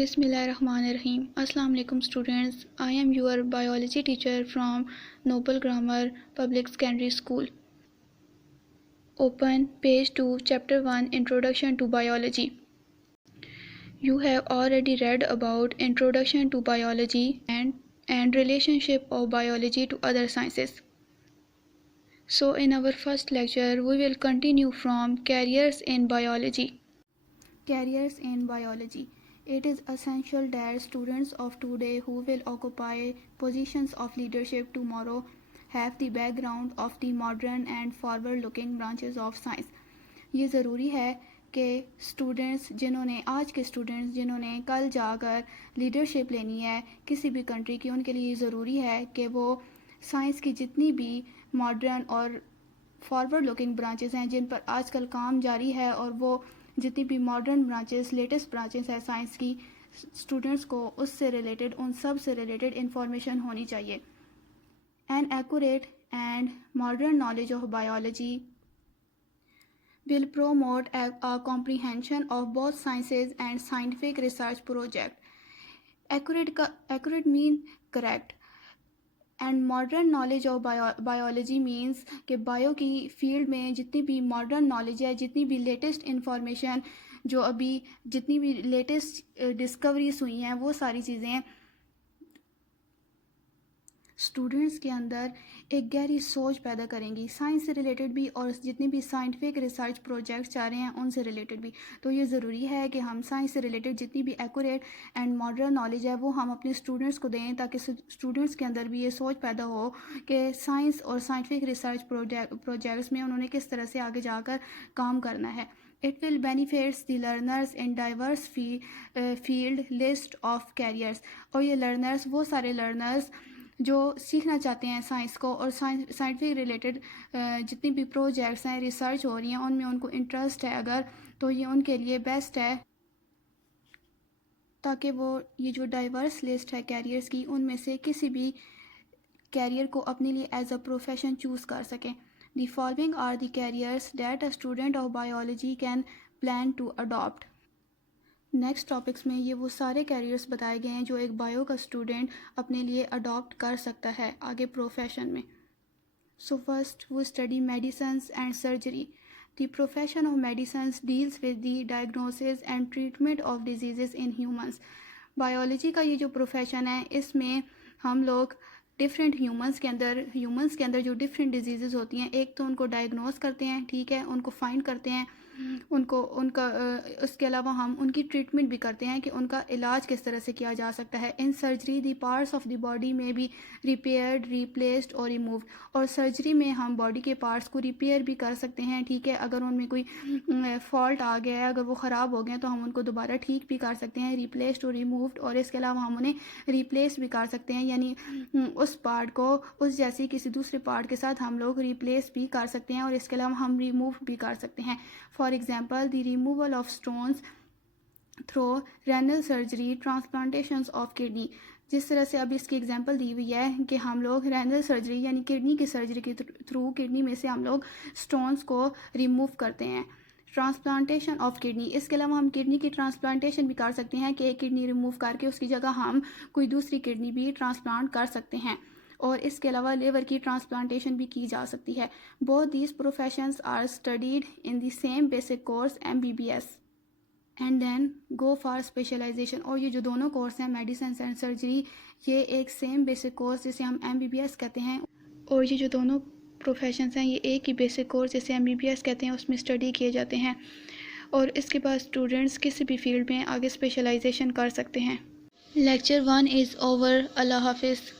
Bismillahirrahmanirrahim. Assalamu alaikum students. I am your biology teacher from Noble Grammar Public Secondary School. Open page 2, chapter 1, Introduction to Biology. You have already read about Introduction to Biology and relationship of biology to other sciences. So in our first lecture, we will continue from Careers in Biology. Careers in Biology. It is essential that students of today who will occupy positions of leadership tomorrow have the background of the modern and forward-looking branches of science. یہ ضروری ہے کہ آج کے students جنہوں نے کل جا کر لیڈرشپ لینی ہے کسی بھی کنٹری کی، ان کے لیے یہ ضروری ہے کہ وہ سائنس کی جتنی بھی ماڈرن اور فارورڈ لوکنگ برانچز ہیں جن پر آج کل کام جاری ہے، اور وہ جتنی بھی ماڈرن برانچز لیٹسٹ برانچز ہے سائنس کی، اسٹوڈنٹس کو اس سے ریلیٹڈ ان سب سے ریلیٹڈ انفارمیشن ہونی چاہیے. An accurate and modern knowledge of biology will promote a comprehension of both sciences and scientific research project. Accurate mean correct. And modern knowledge of biology means کہ bio کی field میں جتنی بھی modern knowledge ہے، جتنی بھی latest information, جو ابھی جتنی بھی لیٹسٹ ڈسکوریز ہوئی ہیں، وہ ساری چیزیں اسٹوڈنٹس کے اندر ایک گہری سوچ پیدا کریں گی، سائنس سے ریلیٹڈ بھی اور جتنی بھی سائنٹیفک ریسرچ پروجیکٹس چاہ رہے ہیں ان سے ریلیٹڈ بھی. تو یہ ضروری ہے کہ ہم سائنس سے ریلیٹڈ جتنی بھی ایکوریٹ اینڈ ماڈرن نالج ہے وہ ہم اپنے اسٹوڈنٹس کو دیں، تاکہ اسٹوڈنٹس کے اندر بھی یہ سوچ پیدا ہو کہ سائنس اور سائنٹیفک ریسرچ پروجیکٹس میں انہوں نے کس طرح سے آگے جا کر کام کرنا ہے. It will benefit the learners in diverse field list of careers. اور یہ لرنرز وہ سارے لرنرز جو سیکھنا چاہتے ہیں سائنس کو، اور سائنٹیفک ریلیٹڈ جتنی بھی پروجیکٹس ہیں، ریسرچ ہو رہی ہیں، ان میں ان کو انٹرسٹ ہے اگر، تو یہ ان کے لیے بیسٹ ہے، تاکہ وہ یہ جو ڈائیورس لسٹ ہے کیریئرز کی، ان میں سے کسی بھی کیریئر کو اپنے لیے ایز اے پروفیشن چوز کر سکیں. The following are the careers that a student of biology can plan to adopt. Next topics میں یہ وہ سارے کیریئرز بتائے گئے ہیں جو ایک بایو کا اسٹوڈنٹ اپنے لیے اڈاپٹ کر سکتا ہے آگے پروفیشن میں. سو فرسٹ وہ study medicines and surgery. The profession of medicines deals with the diagnosis and treatment of diseases in humans. Biology کا یہ جو پروفیشن ہے، اس میں ہم لوگ ڈفرینٹ ہیومنس کے اندر جو ڈفرینٹ ڈیزیزز ہوتی ہیں، ایک تو ان کو ڈائگنوز کرتے ہیں، ٹھیک ہے، ان کو فائنڈ کرتے ہیں، ان کا اس کے علاوہ ہم ان کی ٹریٹمنٹ بھی کرتے ہیں کہ ان کا علاج کس طرح سے کیا جا سکتا ہے. In surgery the parts of the body میں بھی ریپیئرڈ، ریپلیسڈ اور ریمووڈ. اور سرجری میں ہم باڈی کے پارٹس کو ریپیئر بھی کر سکتے ہیں، ٹھیک ہے، اگر ان میں کوئی فالٹ آ گیا ہے، اگر وہ خراب ہو گئے ہیں تو ہم ان کو دوبارہ ٹھیک بھی کر سکتے ہیں، ریپلیسڈ اور ریمووڈ. اور اس کے علاوہ ہم انہیں ریپلیس بھی کر سکتے ہیں، یعنی اس پارٹ کو اس جیسی کسی دوسرے پارٹ کے ساتھ ہم لوگ ریپلیس بھی کر سکتے ہیں، اور اس کے علاوہ ہم ریموو بھی کر سکتے ہیں. For example the removal of stones through renal surgery, transplantations of kidney. جس طرح سے ابھی اس کی ایگزامپل دی ہوئی ہے کہ ہم لوگ رینل سرجری یعنی کڈنی کی سرجری کے تھرو کڈنی میں سے ہم لوگ اسٹونس کو ریموو کرتے ہیں. ٹرانسپلانٹیشن آف کڈنی، اس کے علاوہ ہم کڈنی کی ٹرانسپلانٹیشن بھی کر سکتے ہیں کہ ایک کڈنی ریموو کر کے اس کی جگہ ہم کوئی دوسری کڈنی بھی ٹرانسپلانٹ کر سکتے ہیں. اور اس کے علاوہ لیور کی ٹرانسپلانٹیشن بھی کی جا سکتی ہے. Both these professions are studied in the same basic course MBBS and then go for specialization. اور یہ جو دونوں کورس ہیں میڈیسنس اینڈ سرجری، یہ ایک سیم بیسک کورس جسے ہم MBBS کہتے ہیں، اور یہ جو دونوں پروفیشنز ہیں یہ ایک ہی بیسک کورس جسے MBBS کہتے ہیں اس میں اسٹڈی کیے جاتے ہیں، اور اس کے بعد اسٹوڈنٹس کسی بھی فیلڈ میں آگے اسپیشلائزیشن کر سکتے ہیں. لیکچر 1 از اوور. اللہ حافظ.